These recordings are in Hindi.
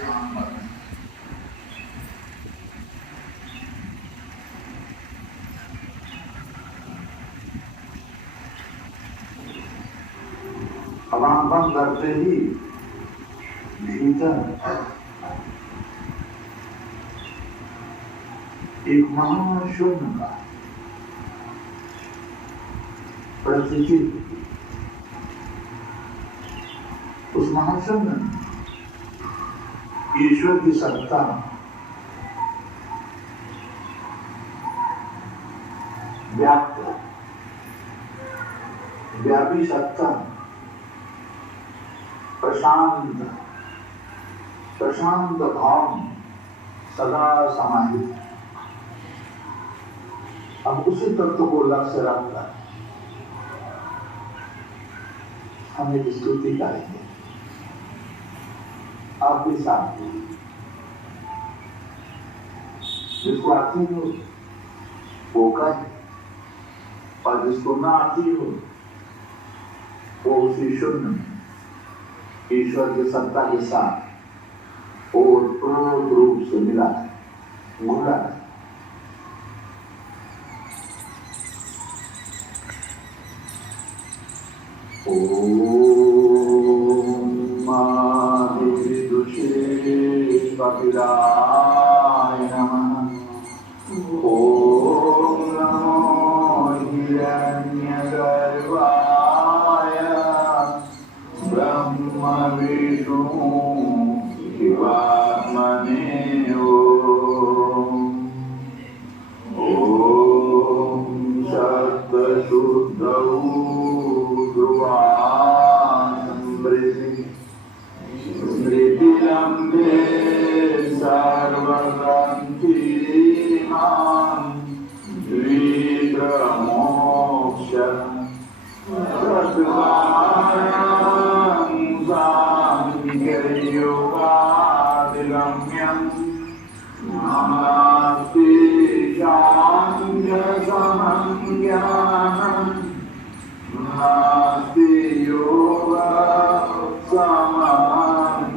अब आंख बंद करते ही भीतर एक महाशून्य का परिस्थिति, उस महाशून्य में ईश्वर की सत्ता व्याप्त, व्यापी सत्ता प्रशांत प्रशांत भाव में सदा समाहित। अब उसी तत्व को लक्ष्य रखकर हम एक स्तुति करेंगे। आप भी साथ जिसको आती हो वो कहे, और जिसको ना आती हो वो उसी शून्य में ईश्वर की सत्ता के साथ और पूर्ण रूप से मिला है, घुला है। कपिलाय नमः। ओम नमो हिरण्यगर्भाय ब्रह्म विष्णु शिवात्मने। ओम सत्शुद्धौ स्मृतिलम्बे सर्वग्रन्थीनां द्वित्रमोक्ष तत्त्वानां साङ्ख्ययोगादिगम्यं नास्ति साङ्ख्यसमं ज्ञानं नास्ति योगसमं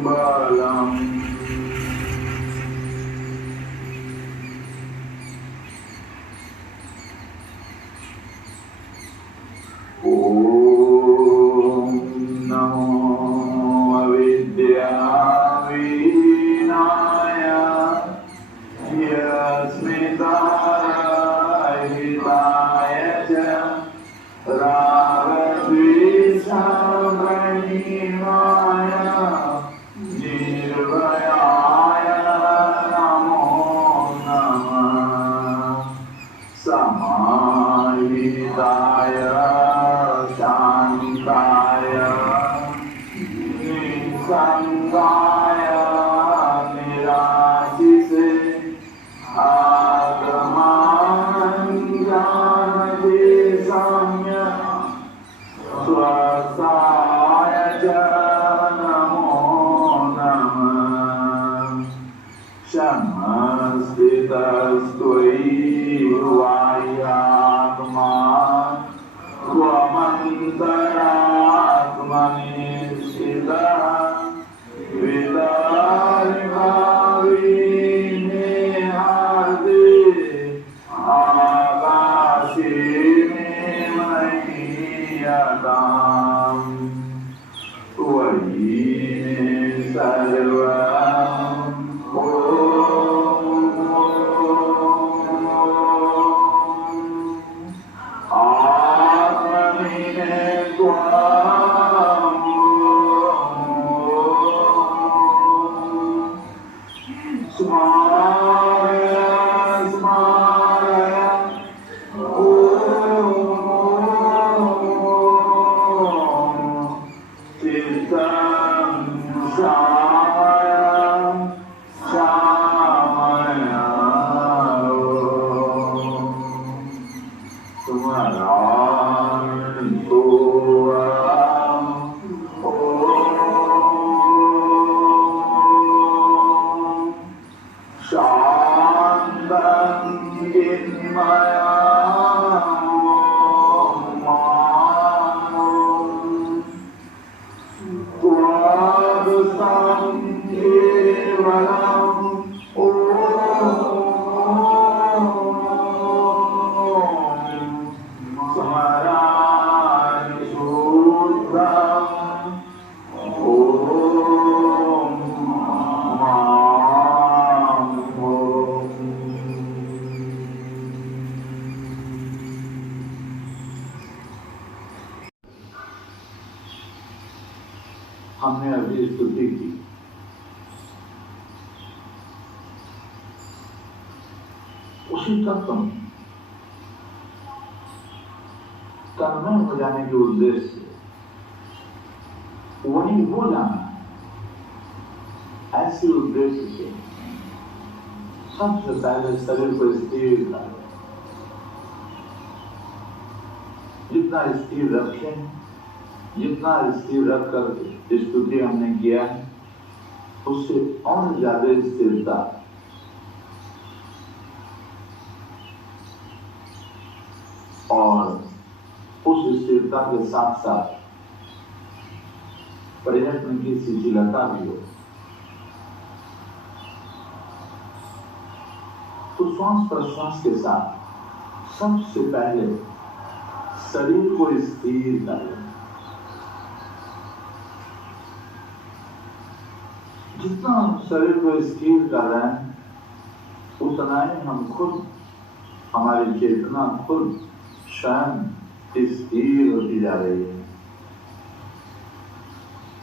बलम्। ओम नमो अविद्याविनाय यस्मितारहिताय च रागद्वेषप्रणीमाय निर्भयाय नमो नमः। समाहिताय शान्ताय निसंगाय निराशिसे आत्मानं जानते सम्यक् स्वस्थाय च नमो नमः। समस्थितस्त्वयि वाह्यात्मा त्वमन्तरात्मनि स्थितः विदारिभाविनेहार्दे आकाशे मे महीयताम्। त्वयि मे सर्वम्। Stop. हमने अभी स्तुति की। उसी तत्व में तन्मय हो जाने के उद्देश्य से वही हो जाना है, ऐसे उद्देश्य से सबसे पहले शरीर को स्थिर कर, जितना स्थिर रखें, जितना स्थिर रखकर स्तुति हमने किया है उससे और ज्यादा स्थिरता और उस स्थिरता के साथ साथ प्रयत्न की शिथिलता भी हो। तो श्वास प्रश्वास के साथ सबसे पहले शरीर को स्थिर करें। जितना हम शरीर को स्थिर कर रहे हैं उतना ही हम खुद, हमारी चेतना खुद स्वयं स्थिर होती जा रही है।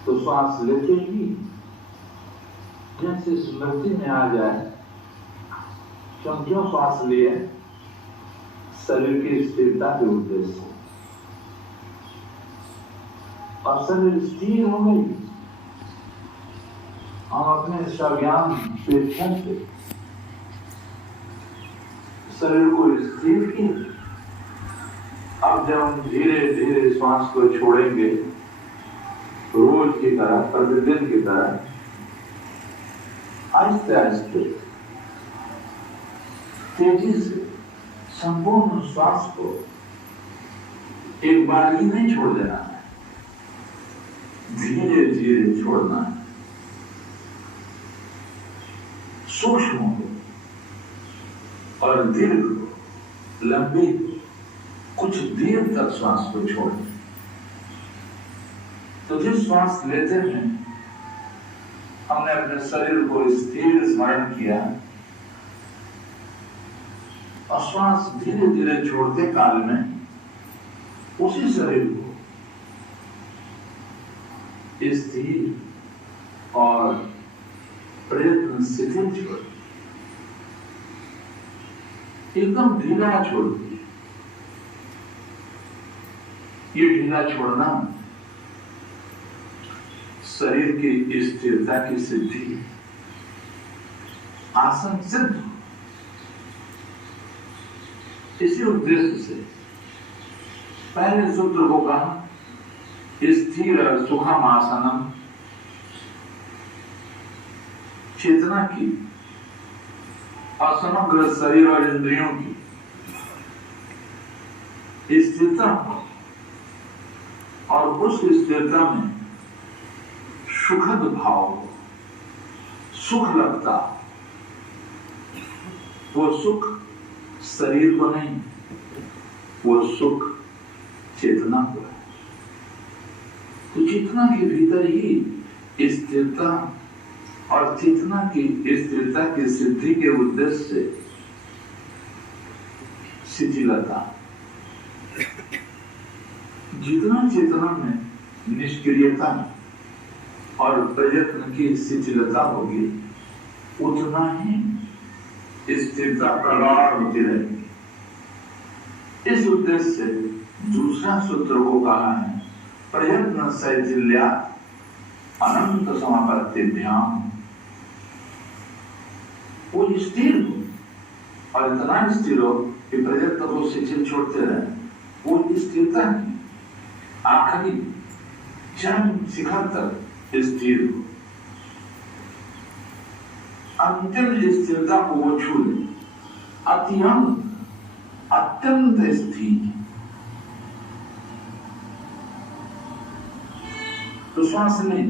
तो श्वास लेते ही जैसे स्मृति में आ जाए कि हम क्यों श्वास लिए, शरीर की स्थिरता के उद्देश्य से, और शरीर स्थिर हो गई, हम अपने स्वज्ञान स्वेच्छा से शरीर को स्थिर किए। अब जब हम धीरे धीरे श्वास को छोड़ेंगे रोज की तरह, प्रतिदिन की तरह, आहिस्ते आहिस्ते तेजी से संपूर्ण श्वास को एक बार ही नहीं छोड़ देना है, धीरे धीरे छोड़ना है। सूक्ष्म हो और दीर्घ हो, लंबी, कुछ देर तक श्वास को छोड़ें। तो जिस श्वास लेते हैं हमने अपने शरीर को स्थिर स्मरण किया, और श्वास धीरे धीरे छोड़ते काल में उसी शरीर को स्थिर और प्रयत्न शिथिल छोड़, एकदम ढीला छोड़ दिए। ये ढीला छोड़ना शरीर की स्थिरता की सिद्धि, आसन सिद्ध। इसी उद्देश्य से पहले सूत्र को कहा स्थिर सुखम आसनम, चेतना की और समग्र शरीर और इंद्रियों की स्थिरता हो, और उस स्थिरता में सुखद भाव, सुख लगता, वो सुख शरीर को नहीं, वो सुख चेतना को है। तो चेतना के भीतर ही स्थिरता और चेतना की स्थिरता की सिद्धि के उद्देश्य से शिथिलता, जितना चेतना में निष्क्रियता और प्रयत्न की शिथिलता होगी उतना ही स्थिरता प्रगाढ़ होती रहेगी। इस उद्देश्य से दूसरा सूत्र को कहा है प्रयत्न शैथिल्या अनंत समापत्तिभ्याम। वो स्थिर हो और इतना स्थिर हो कि प्रयत्न को शिथिल छोड़ते रहे, वो स्थिरता की आखिरी चरम शिखर तक स्थिर हो, अंतिम स्थिरता को वो छू ले, अत्यंत स्थिर। तो श्वास में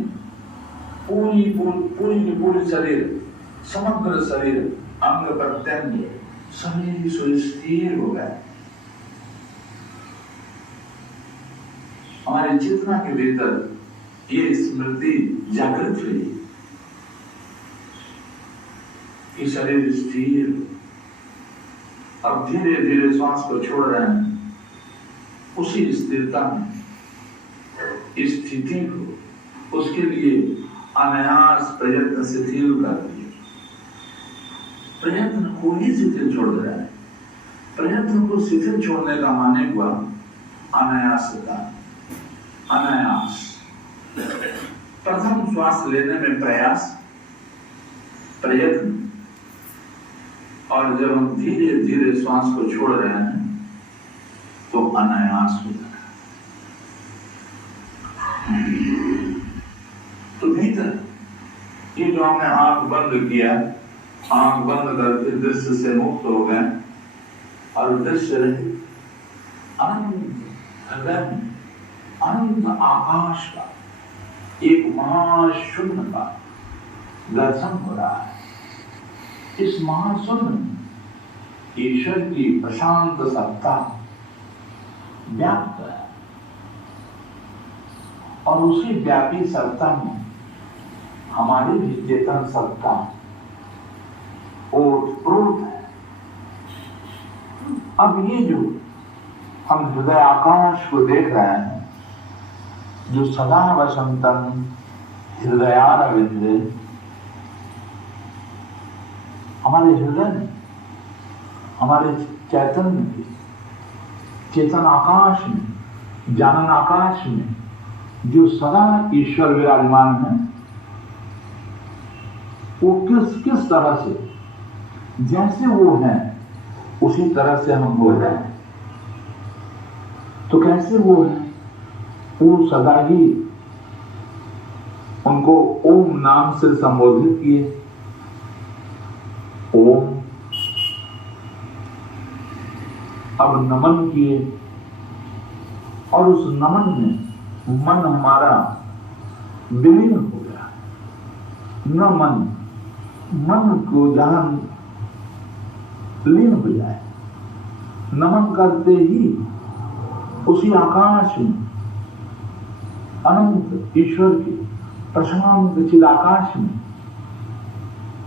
पूरी शरीर, समग्र शरीर, अंग प्रत्यंग सभी सुस्थिर हो गए। हमारी चेतना के भीतर ये स्मृति जागृत हुई कि शरीर स्थिर। अब धीरे धीरे श्वास को छोड़ रहे हैं, उसी स्थिरता में स्थिति को उसके लिए अनायास प्रयत्न शिथिल कर दिए। प्रयत्न को ही शिथिल छोड़ दिया है। प्रयत्न को शिथिल छोड़ने का माने हुआ अनायासता। अनायास प्रथम श्वास लेने में प्रयास, प्रयत्न, और जब हम धीरे धीरे श्वास को छोड़ रहे हैं तो अनायास हो रहा है। तो भीतर ये जो हमने आंख बंद किया, आंख बंद करके दृश्य से मुक्त हो गए और दृश्य रहे अनंत हृदय, अनंत आकाश का एक महाशून्य का दर्शन हो रहा है। इस महाशून्य में ईश्वर की प्रशांत सत्ता व्याप्त है और उसी व्यापी सत्ता में हमारी भी चेतन सत्ता ओतप्रोत है। अब ये जो हम हृदय आकाश को देख रहे हैं, जो सदा वसंतम हृदयारविंदे, हमारे हृदय में, हमारे चैतन्य में, चेतन आकाश में, जानन आकाश में जो सदा ईश्वर विराजमान है, वो किस किस तरह से जैसे वो है उसी तरह से हम हो रहे हैं। तो कैसे वो है? वो सदा ही उनको ओम नाम से संबोधित किए। ओम, अब नमन किए और उस नमन में मन हमारा विलीन हो गया। न मन को जहां लीन हो जाए, नमन करते ही उसी आकाश में, अनंत ईश्वर के प्रशांत चिदाकाश में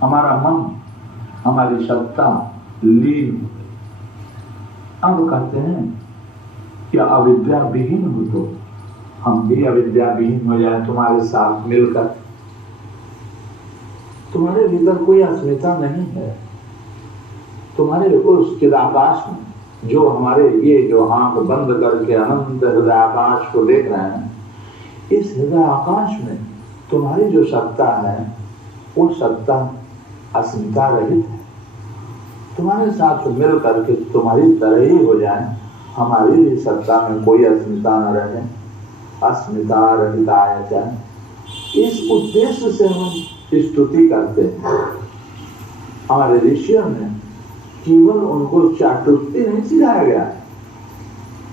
हमारा मन, हमारी सत्ता लीन हो गई। अब कहते हैं कि अविद्या विहीन हो तो हम भी अविद्या विहीन हो जाए तुम्हारे साथ मिलकर। तुम्हारे भीतर कोई अस्मिता नहीं है। तुम्हारे उस चिदाकाश में जो हमारे ये जो आंख बंद करके अनंत हृदय आकाश को देख रहे हैं, इस हृदय आकाश में तुम्हारी जो सत्ता है वो सत्ता अस्मिता रहित है। तुम्हारे साथ मिल करके तुम्हारी तरह ही हो जाए, हमारी भी सत्ता में कोई अस्मिता न रहे, अस्मिता रहिताय जाए। इस उद्देश्य से हम स्तुति करते हैं। हमारे ऋषियों ने केवल उनको चाटुक्ति नहीं सिखाया गया,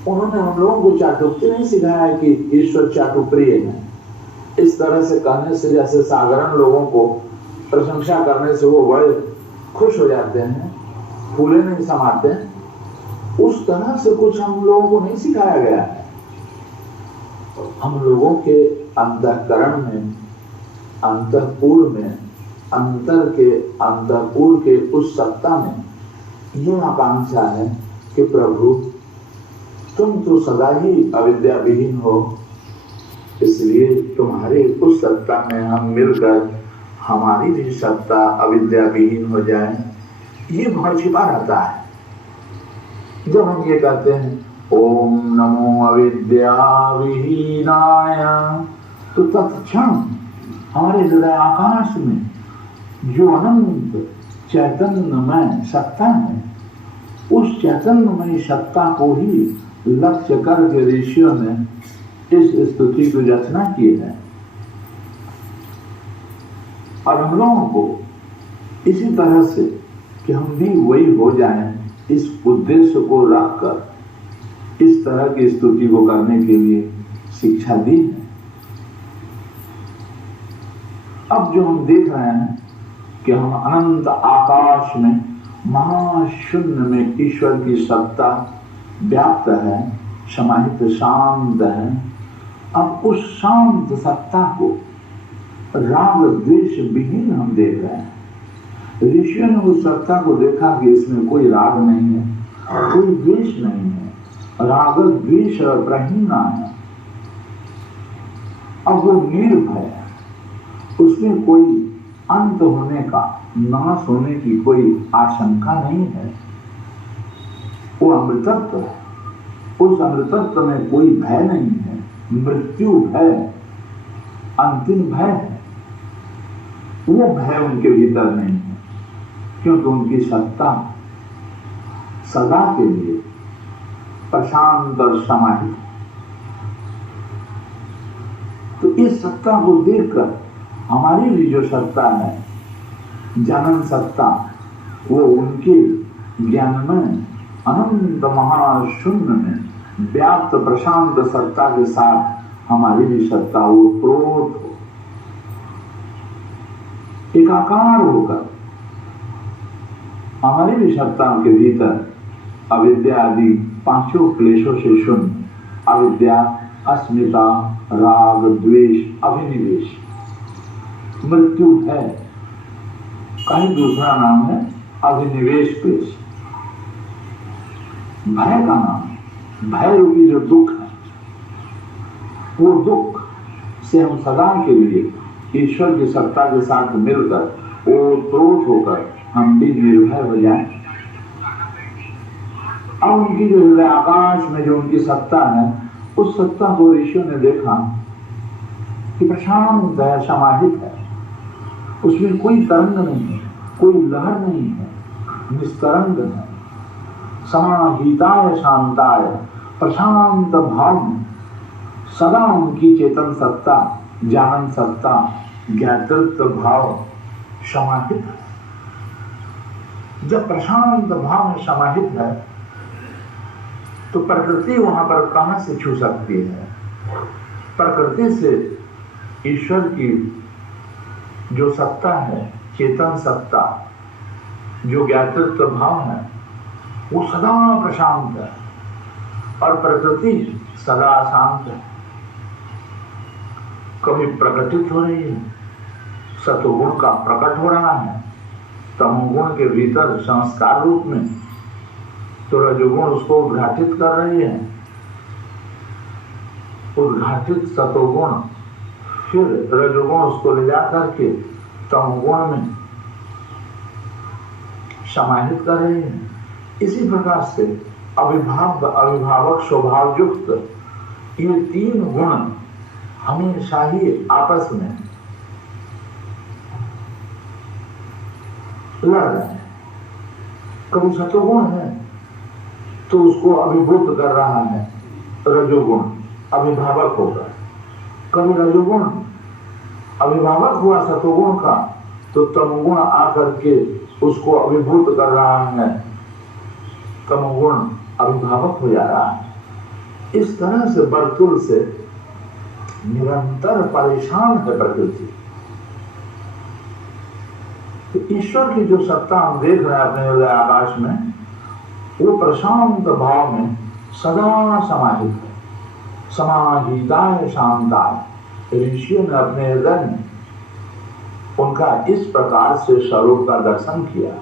उन्होंने हम लोगों को चाटुक्ति नहीं सिखाया कि ईश्वर चाटुप्रिय है। इस तरह से कहने से जैसे साधारण लोगों को प्रशंसा करने से वो बड़े खुश हो जाते हैं, फूले नहीं समाते, उस तरह से कुछ हम लोगों को नहीं सिखाया गया है। हम लोगों के अंतःकरण में, अंतःपुर में, अंतःपुर के उस सत्ता में ये आकांक्षा है कि प्रभु तुम तो सदा ही अविद्या विहीन हो, इसलिए तुम्हारे उस सत्ता में हम मिलकर हमारी भी सत्ता अविद्या विहीन हो जाए। ये भाव छिपा रहता है। जब हम ये कहते हैं ओम नमो अविद्या विहीनाय, तो तत्क्षण हमारे हृदय आकाश में जो अनंत चैतन्यमय सत्ता है, उस चैतन्यमय सत्ता को ही लक्ष्य करके ऋषियों ने इस स्तुति की रचना की है। और हम लोगों को इसी तरह से कि हम भी वही हो जाएं, इस उद्देश्य को रखकर इस तरह की स्तुति को करने के लिए शिक्षा दी है। अब जो हम देख रहे हैं कि हम अनंत आकाश में, महाशून्य में ईश्वर की सत्ता व्याप्त है, समाहित शांत है। अब उस शांत सत्ता को राग द्वेष विहीन हम देख रहे हैं। ऋषियों ने उस सत्ता को देखा कि इसमें कोई राग नहीं है, कोई द्वेष नहीं है, राग द्वेष प्रहीना है। अब वो निर्भय, उसमें कोई अंत होने का, नाश होने की कोई आशंका नहीं है। वो अमृतत्व है, उस अमृतत्व में कोई भय नहीं है। मृत्यु भय अंतिम भय है, वो भय उनके भीतर नहीं है, क्योंकि उनकी सत्ता सदा के लिए प्रशांत और समाहित। तो इस सत्ता को देखकर हमारी भी जो सत्ता है, जनन सत्ता, वो उनके ज्ञान में अनंत महाशून्य में व्याप्त प्रशांत सत्ता के साथ हमारी भी सत्ता ओतप्रोत हो, एकाकार होकर हमारी भी सत्ता के भीतर अविद्या आदि पांचों क्लेशों से शून्य, अविद्या, अस्मिता, राग, द्वेष, अभिनिवेश, मृत्यु है, कहीं दूसरा नाम है अभिनिवेश क्लेश। भय का नाम है, भय रूपी जो दुख है, वो दुख से हम सदा के लिए ईश्वर की सत्ता के साथ मिलकर ओतप्रोत होकर हम भी निर्भय हो जाएं। अब उनकी जो हृदय आकाश में जो उनकी सत्ता है, उस सत्ता को ऋषियों ने देखा कि प्रशांत है, समाहित है, उसमें कोई तरंग नहीं है, कोई लहर नहीं है, निस्तरंग है, समाहिताय शांताय, प्रशांत भाव में सदा उनकी चेतन सत्ता, जानन सत्ता, ज्ञातृत्व भाव समाहित है। जब प्रशांत भाव में समाहित है तो प्रकृति वहां पर कहां से छू सकती है? प्रकृति से ईश्वर की जो सत्ता है, चेतन सत्ता, जो ज्ञातृत्व भाव है, वो सदा प्रशांत है और प्रकृति सदा शांत है। कभी प्रकटित हो रही है, सतोगुण का प्रकट हो रहा है, तमोगुण के भीतर संस्कार रूप में, तो रजोगुण उसको उद्घाटित कर रही है। उद्घाटित सतोगुण फिर रजोगुण उसको ले जा करके तमोगुण में समाहित कर रही है। इसी प्रकार से अभिभावक स्वभाव युक्त ये तीन गुण हमेशा ही आपस में लड़ रहे हैं। कभी सतोगुण है तो उसको अभिभूत कर रहा है रजोगुण, अभिभावक होगा। कभी रजोगुण अभिभावक हुआ सतोगुण का तो तमोगुण आकर के उसको अभिभूत कर रहा है, तमोगुण अभिभावक हो जा रहा है। इस तरह से वर्तुल से निरंतर परेशान है प्रकृति। तो ईश्वर की जो सत्ता हम देख रहे हैं अपने हृदय आकाश में, वो प्रशांत भाव में सदा समाहित है, समाहिताय शांताय। ऋषियों ने अपने हृदय में उनका इस प्रकार से स्वरूप का दर्शन किया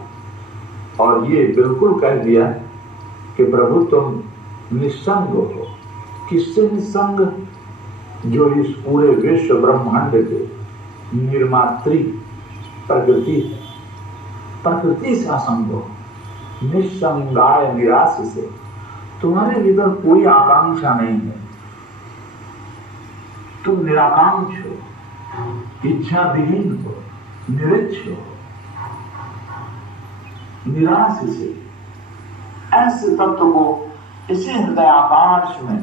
और ये बिल्कुल कह दिया कि प्रभु तुम निस्संग हो। किससे निस्संग? जो इस पूरे विश्व ब्रह्मांड के निर्मात्री प्रकृति है, प्रकृति से असंग हो, निस्संगाय निराश से। तुम्हारे भीतर कोई आकांक्षा नहीं है, तुम निराकांक्ष हो, इच्छा विहीन हो, निरीक्ष हो, निराश से। ऐसे तत्व को इसी हृदय आकाश में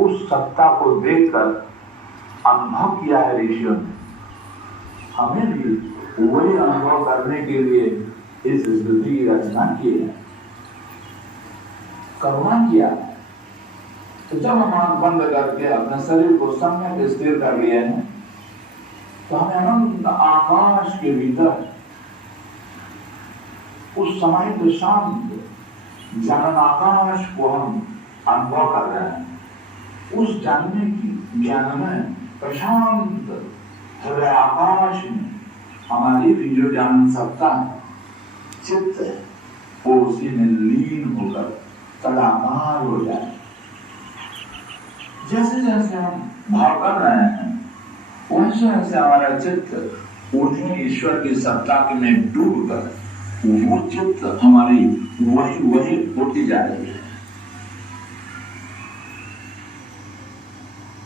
उस सत्ता को देखकर अनुभव किया है ऋषियों ने। हमें भी वही अनुभव करने के लिए इस स्तुति की रचना की है, करुणा किया। तो जब हम आंख बंद करके अपने शरीर को सम्यक स्थिर कर लिए हैं, तो हमें अनंत आकाश के भीतर उस समाहित शांत जानन आकाश को हम अनुभव कर रहे हैं। उस जानने की ज्ञान में प्रशांत हृदय आकाश में हमारी भी जो ज्ञान सत्ता है, चित्त है, वो उसी में लीन होकर तदाकार हो जाए। जैसे जैसे हम भाव कर रहे हैं वैसे वैसे हमारा चित्त उन्हीं ईश्वर की सत्ता के में डूब कर वो चित्त हमारी वही वही उठती जा रही है।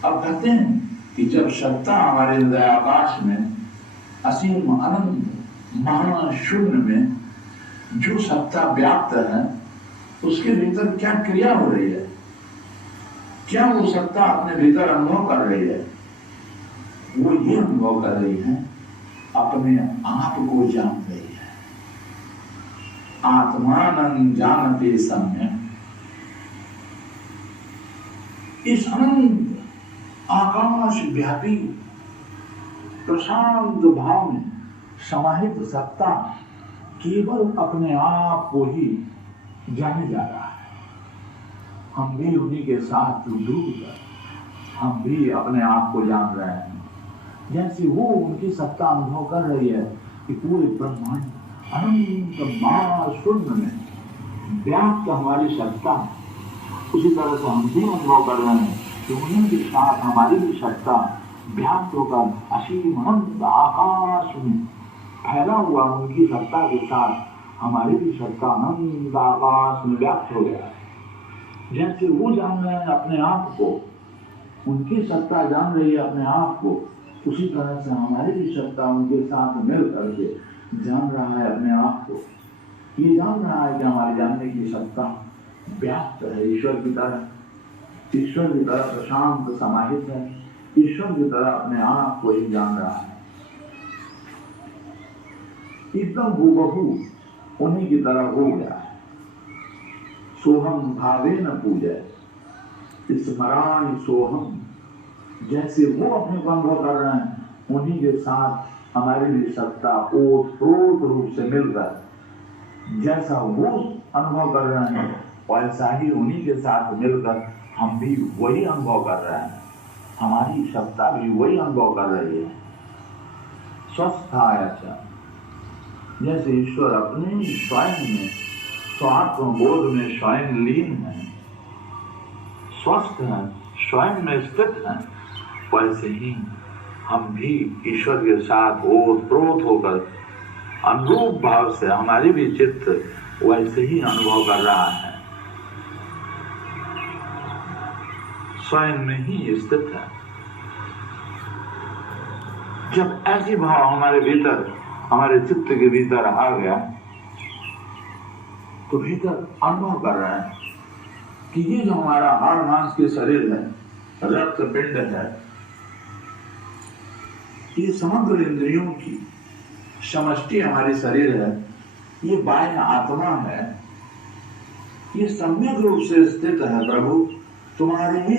अब कहते हैं कि जब सत्ता हमारे हृदय आकाश में असीम अनंत महाशून्य में जो सत्ता व्याप्त है, उसके भीतर क्या क्रिया हो रही है, क्या वो सत्ता अपने भीतर अनुभव कर रही है? वो ये अनुभव कर रही है, अपने आप को जान रही है। आत्मानं जानते सम्यक्। इस अनंत आकाश व्यापी प्रशांत भाव में समाहित सत्ता केवल अपने आप को ही जाने जा रहा है। हम भी उन्हीं के साथ डूब कर हम भी अपने आप को जान रहे हैं। जैसे वो उनकी सत्ता अनुभव कर रही है कि पूरे ब्रह्मांड अनंत महाशून्य में व्याप्त हमारी सत्ता, उसी तरह से हम भी अनुभव कर रहे हैं कि उन्हीं के साथ हमारी भी सत्ता व्याप्त होकर असीम अनंत आकाश में फैला हुआ उनकी सत्ता के साथ हमारी भी सत्ता अनंत आकाश में व्याप्त हो गया है। जैसे वो जान रहे हैं अपने आप को, उनकी सत्ता जान रही है अपने आप को, उसी तरह से हमारी भी सत्ता उनके साथ मिल करके जान रहा है अपने आप को। ये जान रहा है कि हमारे जानने की सत्ता व्याप्त है ईश्वर की तरह प्रशांत समाहित है, ईश्वर की तरह अपने आप को ही जान रहा है। एकदम हूबहू उन्हीं की तरह हो गया है। सोहम भावेन पूजय स्मराणि सोहम। जैसे वो अपने को अनुभव कर रहे हैं, उन्हीं के साथ हमारी भी सत्ता ओतप्रोत रूप से मिलकर जैसा वो अनुभव कर रहे हैं, वैसा ही उन्हीं के साथ मिलकर हम भी वही अनुभव कर रहे हैं। हमारी सत्ता भी वही अनुभव कर रही है। स्वस्थाय च। जैसे ईश्वर अपने स्वयं में स्वात्म बोध में स्वयं लीन है, स्वस्थ है, स्वयं में स्थित है, वैसे ही हम भी ईश्वर के साथ ओतप्रोत होकर अनुरूप भाव से हमारी भी चित्त वैसे ही अनुभव कर रहा है, स्वयं में ही स्थित है। जब ऐसी भाव हमारे भीतर, हमारे चित्त के भीतर आ गया, तो भीतर अनुभव कर रहे हैं कि ये जो हमारा हाड़ मांस के शरीर है, रक्त पिंड है, ये समग्र इंद्रियों की समष्टि हमारी शरीर है, ये बाह्य आत्मा है, ये सम्यक रूप से स्थित है प्रभु तुम्हारे ही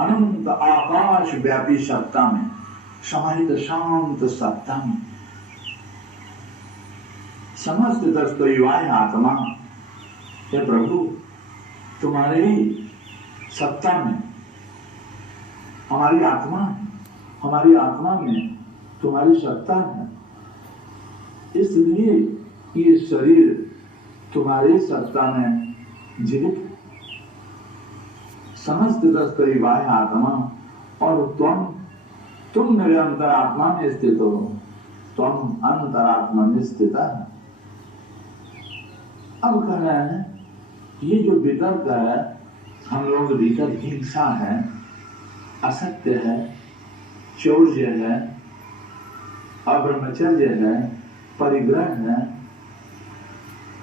अनंत आकाश व्यापी सत्ता में, समाहित शांत सत्ता में। समस्त तत्वयुवाय आत्मा, हे प्रभु तुम्हारे ही सत्ता में हमारी आत्मा में तुम्हारी सत्ता है, इसलिए ये शरीर तुम्हारी सत्ता में जीवित है। समस्त तत्वयुवाय आत्मा, और तुम मेरे अंतरात्मा में स्थित हो, तुम अंतरात्मा में स्थित है। अब कह रहे हैं ये जो वितर्क है, हम लोग भीतर हिंसा है, असत्य है, चौर्य है, अब्रह्मचर्य है, परिग्रह है,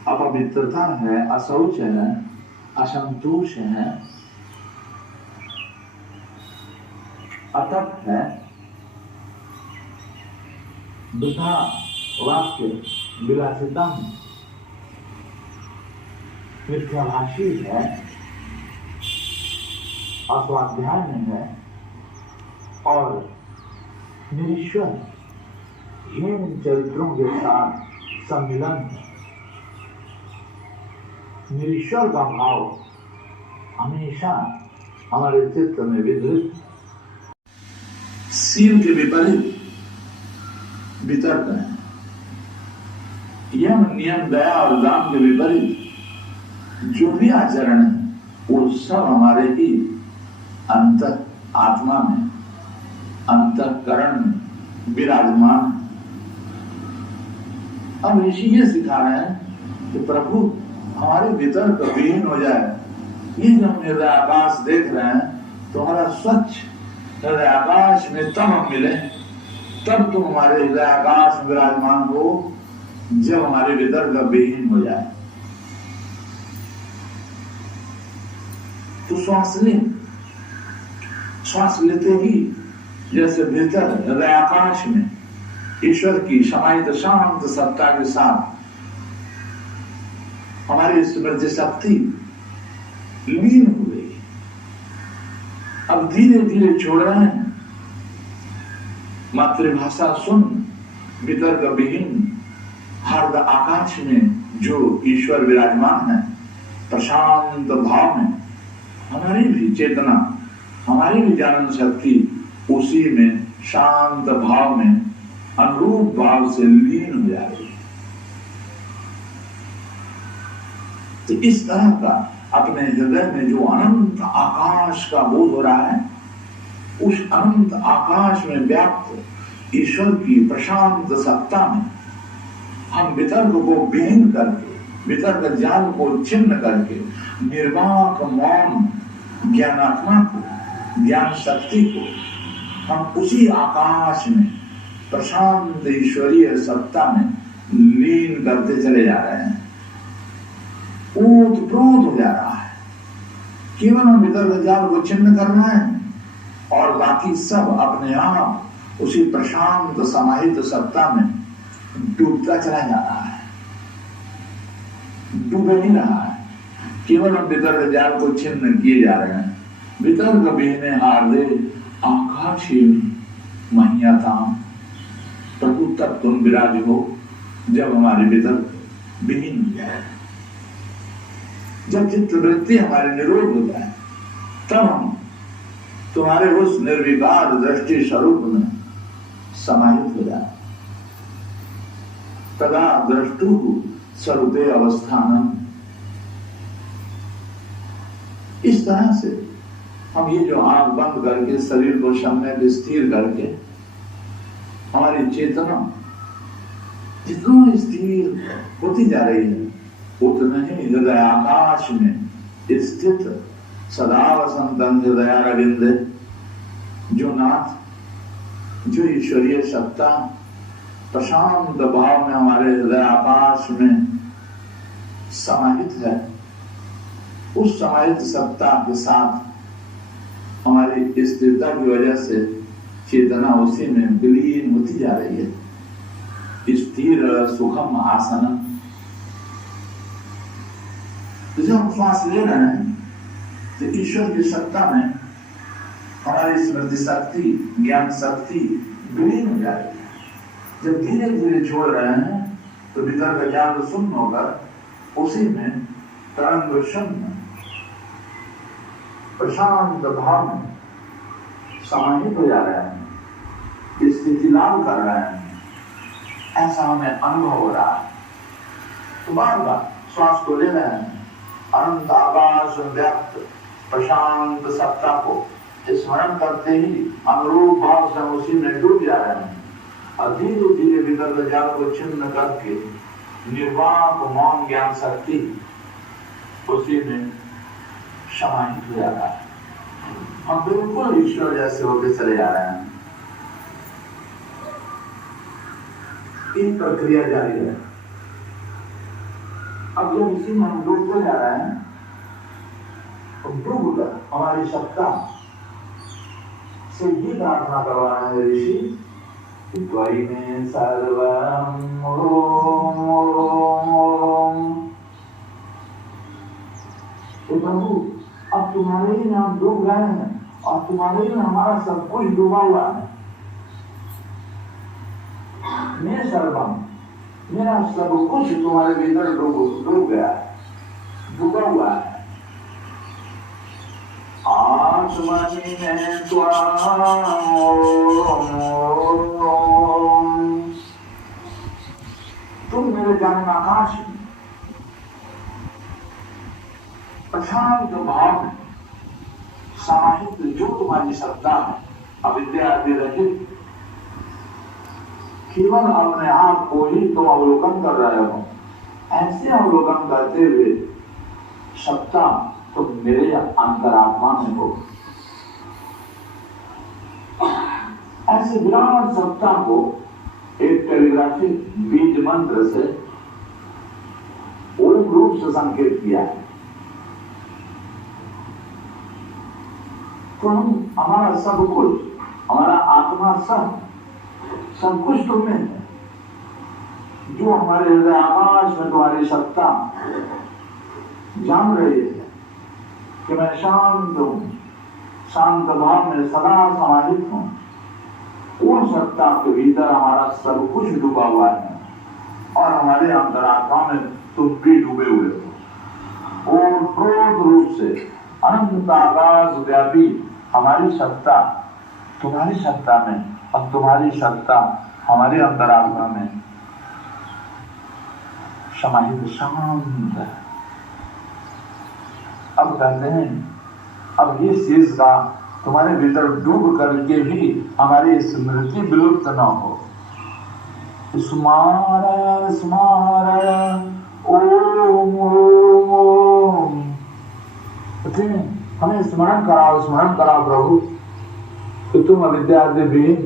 अपवित्रता है, अशौच है, असंतोष है, अतप है, वृथा वाक्य विलासिता है, मिथ्याभाषी है, अस्वाध्याय है, और निरीश्वर हीन चरित्रों के साथ सम्मिलन है। निरीश्वर का भाव हमेशा हमारे चित्त में विधृत, शील के विपरीत वितर्क है, यम नियम दया और दान के विपरीत जो भी आचरण है, वो सब हमारे ही अंतर आत्मा में, अंतःकरण में विराजमान है। अब ऋषि ये सिखा रहे हैं कि प्रभु हमारे भीतर विलीन हो जाए। ये जो हम हृदय आकाश देख रहे हैं, तुम्हारा स्वच्छ हृदय आकाश में तब हम मिले, तब तुम हमारे हृदय आकाश में विराजमान हो, जब हमारे भीतर का विलीन हो जाए। तो श्वास लेते ही जैसे भीतर हृदय आकाश में ईश्वर की समाहित शांत सत्ता के साथ हमारी स्मृति शक्ति लीन हो गई। अब धीरे धीरे छोड़ रहे हैं। मातृभाषा सुन वितर्क विहीन हृदय आकाश में जो ईश्वर विराजमान है, प्रशांत भाव में हमारी भी चेतना, हमारी भी जानन शक्ति उसी में शांत भाव में अनुरूप भाव से लीन हो जा रही है। तो इस तरह का अपने हृदय में जो अनंत आकाश का बोध हो रहा है, उस अनंत आकाश में व्याप्त ईश्वर की प्रशांत सत्ता में हम वितर्क को विहीन करके, वितर्क जाल को छिन्न करके निर्वाक मौन ज्ञानात्मा को, ज्ञान शक्ति को हम उसी आकाश में प्रशांत ईश्वरीय सत्ता में लीन करते चले जा रहे हैं। ओतप्रोत हो जा रहा है। केवल हम वितर्क जाल को छिन्न कर रहे हैं और बाकी सब अपने आप उसी प्रशांत समाहित सत्ता में डूबता चला जा रहा है, डूब नहीं रहा है। केवल हम वितर्क जाल को छिन्न किए जा रहे हैं। वितर्क विहीने हार्दे आकाशी महियाताम, प्रभु तब तुम विराज हो जब हमारे वितर्क विहीन हो जाए, जब चित्तवृत्ति हमारे निरोध हो जाए, तब हम तुम्हारे उस निर्विकार दृष्टि स्वरूप में समाहित हो जाए। तदा दृष्टु स्वरूपे अवस्थानम। इस तरह से हम ये जो आंख बंद करके शरीर को सम्यक स्थिर करके हमारी चेतना जितना स्थिर होती जा रही है, उतना ही हृदय आकाश में स्थित सदा वसंतम हृदयारविंदे, जो नाथ, जो ईश्वरीय सत्ता प्रशांत भाव में हमारे हृदय आकाश में समाहित है, उस समाहित सत्ता के साथ हमारी स्थिरता की वजह से चेतना उसी में विलीन होती जा रही है। स्थिर सुखम आसन। तो जब हम श्वास ले रहे हैं तो ईश्वर की सत्ता में हमारी स्मृति शक्ति, ज्ञान शक्ति विलीन हो जा रही है। जब धीरे धीरे छोड़ रहे हैं तो भीतर का ज्ञान शून्य होकर उसी में तरंग शून्य प्रशांत भाव में समाहित हो जा रहे हैं, स्थिति लाभ कर रहे हैं। ऐसा हमें अनुभव हो रहा है। तो बार बार श्वास को ले रहे हैं, अनंत आकाश व्याप्त प्रशांत सत्ता को स्मरण करते ही अनुरूप भाव से हम उसी में डूब जा रहे हैं और धीरे धीरे विगत जाल को छिन्न करके निर्वाक मौन ज्ञान शक्ति उसी में समाहित हो जाता है। हम बिल्कुल ईश्वर जैसे होते चले जा रहे हैं। ये प्रक्रिया जारी है। अब जब इसी में हम डूबते जा रहे हैं तो डूब कर हमारी सत्ता से ये प्रार्थना करवा रहे हैं ऋषि, द्वयि में सर्वम ओम ओम। तो प्रभु अब तुम्हारे ही नाम डूब गए हैं और तुम्हारे ही हमारा सब कुछ डूबा हुआ है। मैं सर्वम, मेरा सब कुछ तुम्हारे भीतर डूब गया है, डूबा हुआ है। आत्मनि में तुम मेरे जाने आकाश में प्रशांत भाव में समाहित जो तुम्हारी सत्ता है, अविद्या रहित केवल अपने आप को ही तुम अवलोकन कर रहे हो। ऐसे अवलोकन करते हुए सत्ता तुम मेरे अंतरात्मा में हो। ऐसे विराट सत्ता को एक टेलीग्राफिक बीज मंत्र से ओम रूप से संकेत किया है। तो हमारा सब कुछ, हमारा आत्मा सब कुछ तुम में है। जो हमारे हृदय आकाश में तुम्हारी सत्ता जान रही है कि मैं शांत हूं, शांत भाव में सदा समाहित हूं, उन सत्ता के भीतर हमारा सब कुछ डूबा हुआ है और हमारे अंतरात्मा में तुम भी डूबे हुए हो। और क्रोध रूप से अनंत आकाश व्यापी हमारी सत्ता तुम्हारी सत्ता में और तुम्हारी सत्ता हमारे अंतरात्मा में समाहित शांत है। अब कहते हैं, अब ये चीज का तुम्हारे भीतर डूब करके भी हमारी स्मृति विलुप्त न हो। स्मार स्मार ओम ओम ओम, हमें स्मरण कराओ प्रभु कि तुम अविद्यादिहीन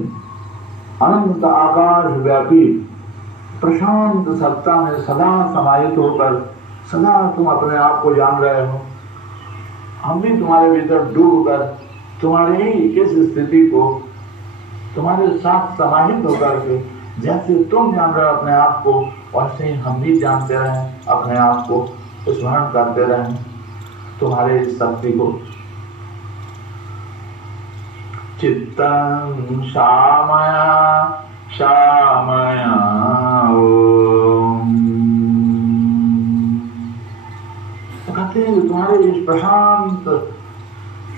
अनंत आकाश व्यापी प्रशांत सत्ता में सदा समाहित होकर सदा तुम अपने आप को जान रहे हो। हम भी तुम्हारे भीतर डूब कर तुम्हारे ही इस स्थिति को तुम्हारे साथ समाहित होकर के जैसे तुम जान रहे हो अपने आप को, वैसे ही हम भी जानते रहे, अपने आप को स्मरण करते रहे तुम्हारे इस शक्ति को। चित्तं शामया शामया ओम। तो कहते हैं तुम्हारे इस प्रशांत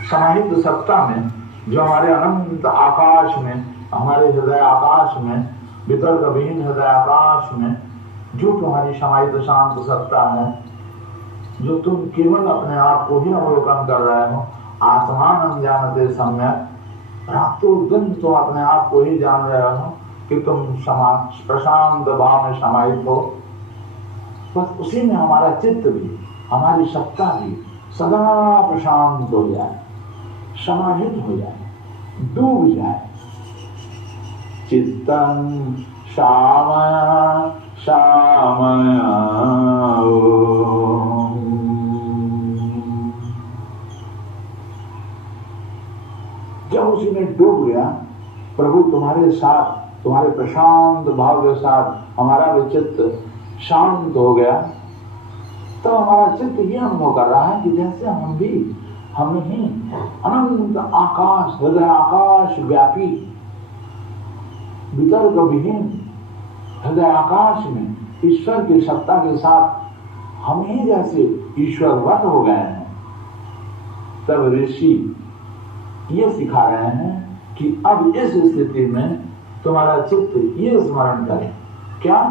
समाहित सत्ता में, जो हमारे अनंत आकाश में, हमारे हृदय आकाश में, वितर्क विहीन हृदय आकाश में जो तुम्हारी समाहित शांत सत्ता है, जो तुम केवल अपने आप को ही अवलोकन कर रहे हो। आत्मान जानते सम्यक, रातों दिन तुम अपने आप को ही जान रहे हो कि तुम प्रशांत भाव में समाहित हो। बस उसी में हमारा चित्त भी, हमारी सत्ता भी सदा प्रशांत हो जाए, समाहित हो जाए, डूब जाए। चित्तं शामया शामया ओम। जब उसी में डूब गया प्रभु तुम्हारे साथ, तुम्हारे प्रशांत भाव के साथ हमारा भी चित्त शांत हो गया, तो हमारा चित्त ये अनुभव कर रहा है कि जैसे हम ही अनंत आकाश, हृदय आकाश व्यापी वितर्क विहीन हृदय आकाश में ईश्वर की सत्ता के साथ हम ही जैसे ईश्वरवत हो गए हैं। तब ऋषि ये सिखा रहे हैं कि अब इस स्थिति में तुम्हारा चित्त ये स्मरण करे, क्या?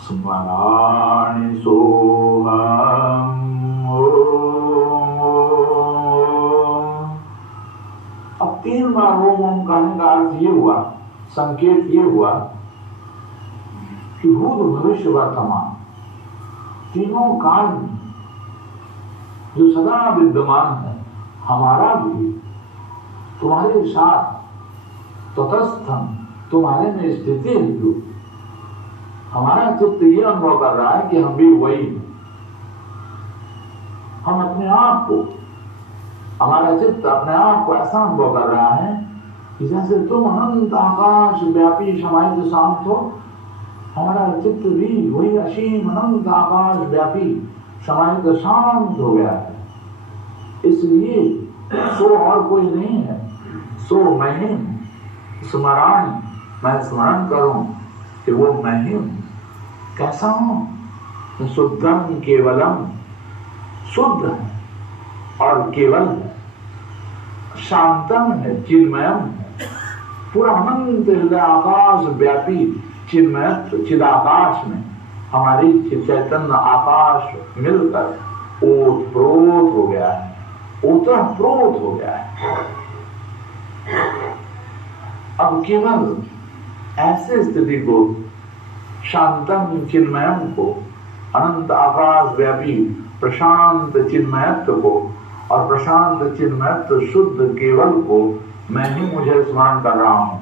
स्मरामि सोहम ओम। अब 3 बार ओम कहने का अर्थ ये हुआ, संकेत ये हुआ कि भूत भविष्य वर्तमान तीनों काल में जो सदा विद्यमान है, हमारा भी तुम्हारे साथ तटस्थम, तुम्हारे में स्थिति हेतु हमारा चित्त ये अनुभव कर रहा है कि हम भी वही, हम अपने आप को, हमारा चित्त अपने आप को ऐसा अनुभव कर रहा है कि जैसे तुम अनंत आकाश व्यापी समाहित शांत हो, हमारा चित्त भी वही असीम अनंत आकाश व्यापी समाहित शांत हो गया है। इसलिए सो और कोई नहीं है, सो मैं ही स्मरण, मैं स्मरण करूं कि वो मैं ही हूं। कैसा हूं? शुद्धम केवलम, शुद्ध है और केवल है, शांतम है, चिन्मयम है, पूरा अनंत हृदय आकाश व्यापी चिन्मय चिदाकाश में हमारी चैतन्य आकाश मिलकर ओतप्रोत हो गया है, ओतप्रोत हो गया है। अब केवल ऐसे स्थिति को, शांतम चिन्मयम को, अनंत आकाश व्यापी प्रशांत चिन्मयत्व को और प्रशांत चिन्मयत्व शुद्ध केवल को मैं ही मुझे स्मरण कर रहा हूं।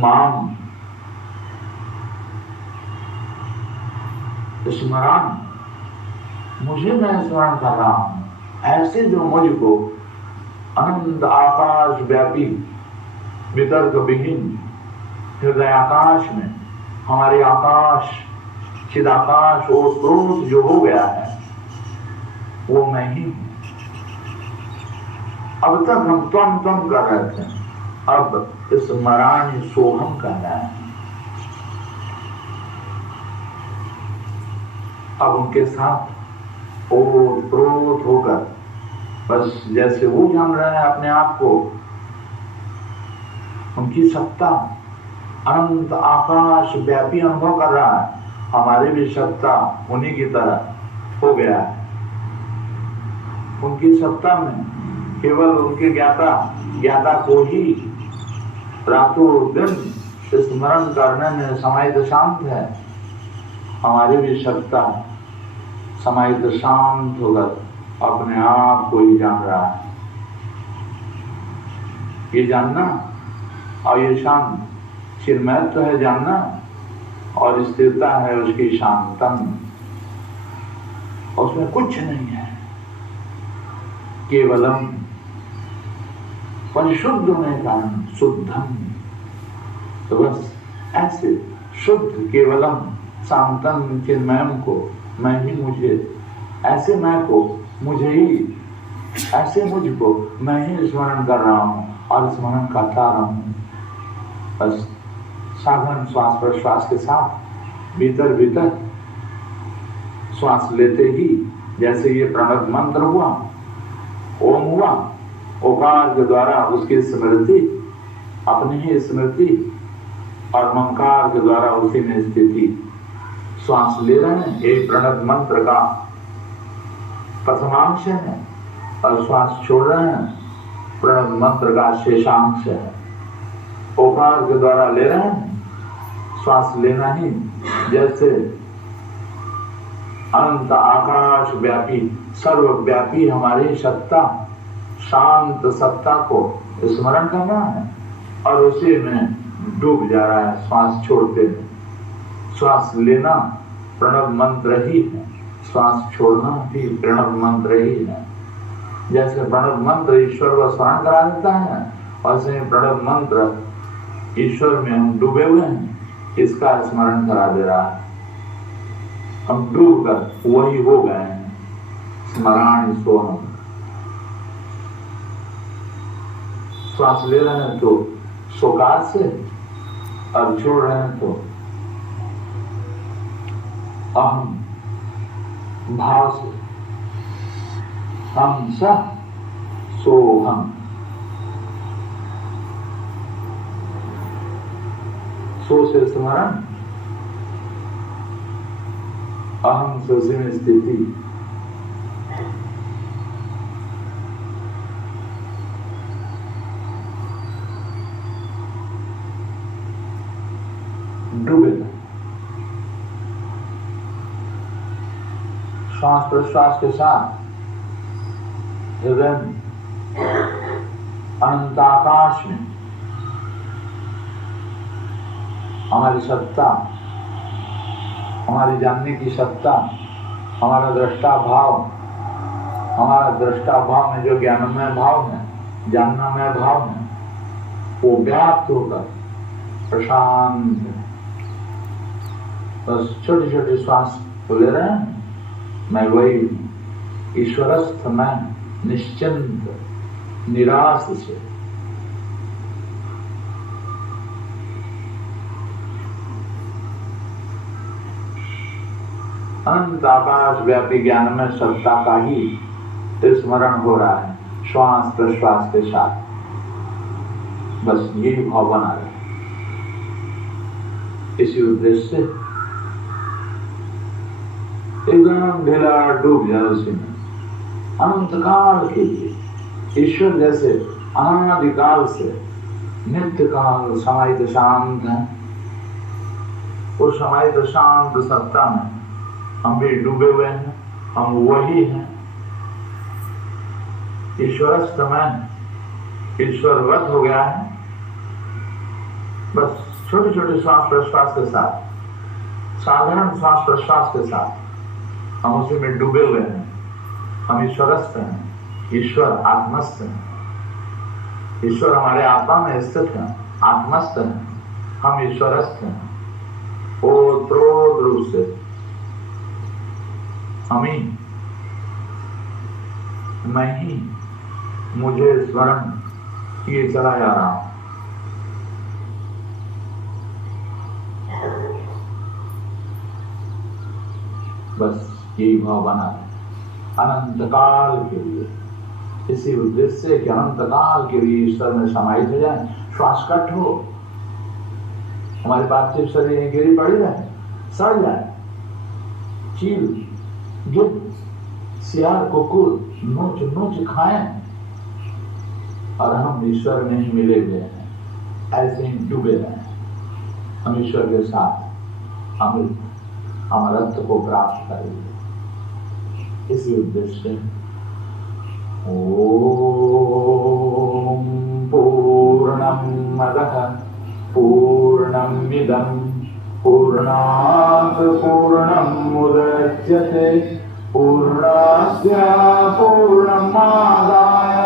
माम स्मरण, मुझे मैं स्मरण कर रहा हूं। ऐसे जो मुझको अनंत आकाश व्यापी वितर्क विहीन हृदय आकाश में, हमारे आकाश चिदाकाश ओतप्रोत जो हो गया है वो मैं ही हूं। अब तक हम त्वम कर रहे थे, अब स्मरण सोहम कर रहे हैं। अब उनके साथ ओतप्रोत होकर बस जैसे वो जान रहे हैं अपने आप को, उनकी सत्ता अनंत आकाश व्यापी अनुभव कर रहा है, हमारी भी सत्ता उन्हीं की तरह हो गया है। उनकी सत्ता में केवल उनके ज्ञाता को ही रातों दिन स्मरण करने में समाहित शांत है। हमारी भी सत्ता समाहित शांत होकर अपने आप को ही जान रहा है। ये जानना और ये शांत चिन्मयत्व है जानना, और स्थिरता है उसकी शांतम, उसमें कुछ नहीं है, केवलम परिशुद्ध होने का शुद्धम। तो बस ऐसे शुद्ध केवलम शांतम चिन्मयम को मैं ही मुझे, ऐसे मैं को मुझे ही, ऐसे मुझको मैं ही स्मरण कर रहा हूं और स्मरण करता रहूं। बस साधारण श्वास प्रश्वास के साथ भीतर भीतर श्वास लेते ही जैसे ये प्रणव मंत्र हुआ, ओम हुआ, ओकार के द्वारा उसकी स्मृति, अपनी ही स्मृति, और मंकार के द्वारा उसी में स्थिति। श्वास ले रहे हैं, एक प्रणव मंत्र का प्रथमांश है, और श्वास छोड़ रहे हैं, प्रणव मंत्र का शेषांश है। ओकार के द्वारा ले रहे हैं, श्वास लेना ही जैसे अनंत आकाश व्यापी सर्वव्यापी हमारी सत्ता, शांत सत्ता को स्मरण करना है और उसी में डूब जा रहा है श्वास छोड़ते में। श्वास लेना प्रणव मंत्र ही है, श्वास छोड़ना भी प्रणव मंत्र ही है। जैसे प्रणव मंत्र ईश्वर को स्मरण करा देता है, वैसे प्रणव मंत्र ईश्वर में हम डूबे हुए हैं, इसका स्मरण करा दे रहा है। हम डूब कर वही हो गए हैं, स्मरण सोहम। श्वास ले रहे हैं तो सोकार से, और छोड़ रहे हैं तो अहम भाव से। हम सब सोहम, सो से स्मरण, अहम से में स्थिति। डूबे श्वास प्रश्वास के साथ हृदय अनंत आकाश में हमारी सत्ता, हमारी जानने की सत्ता, हमारा दृष्टा भाव, हमारा दृष्टा भाव में जो ज्ञानमय भाव है, जाननामय भाव है, वो व्याप्त होकर प्रशांत है। बस छोटे छोटे श्वास तो ले रहे हैं, मैं वही ईश्वरस्थ, मैं निश्चिंत निराश से। अनंत आकाश व्यापी ज्ञान में सत्ता का ही स्मरण हो रहा है श्वास प्रश्वास के साथ। बस यही भाव बना रहे, इसी उद्देश्य से एकदम ढीला डूब जाए उसी में अनंत काल के लिए। ईश्वर जैसे अनादिकाल से नित्य काल समाहित शांत है। उस समाहित शांत सत्ता में हम भी डूबे हुए हैं, हम वही हैं। ईश्वरस्थ में ईश्वरवत हो गया है। बस छोटे छोटे श्वास प्रश्वास के साथ, साधारण श्वास प्रश्वास के साथ हम उसी में डूबे हुए हैं। हम ईश्वरस्थ हैं, ईश्वर आत्मस्थ है। ईश्वर हमारे आत्मा में स्थित है, आत्मस्थ है। हम ईश्वरस्थ हैं। ओतप्रोत रूप से मैं ही मुझे स्मरण किए चला जा रहा हूं। बस यही भाव बना है अनंत काल के लिए। इसी उद्देश्य से कि अनंत काल के लिए ईश्वर में समाहित हो जाए। श्वास कट हो, हमारी बातचीत शरीर गिरी पड़ी रहे, सड़ जाए, चील गिद्ध सियार कुकुर नोच नोच खाएं और हम ईश्वर में ही मिले हुए हैं, ऐसे ही डूबे रहे। हम ईश्वर के साथ अमृत अमरत्व को प्राप्त करेंगे। इसी उद्देश्य से ओम पूर्णमदः पूर्णमिदं पूर्णात् पूर्णमुदच्यते पूर्णस्य पूर्णमादाय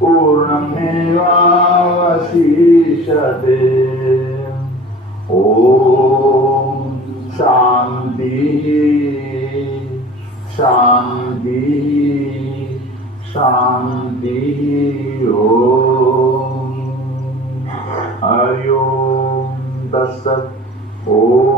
पूर्णमेवावशिष्यते। ओम शांति शांति शांति। ओम हरि ओम तत्सत्। ओम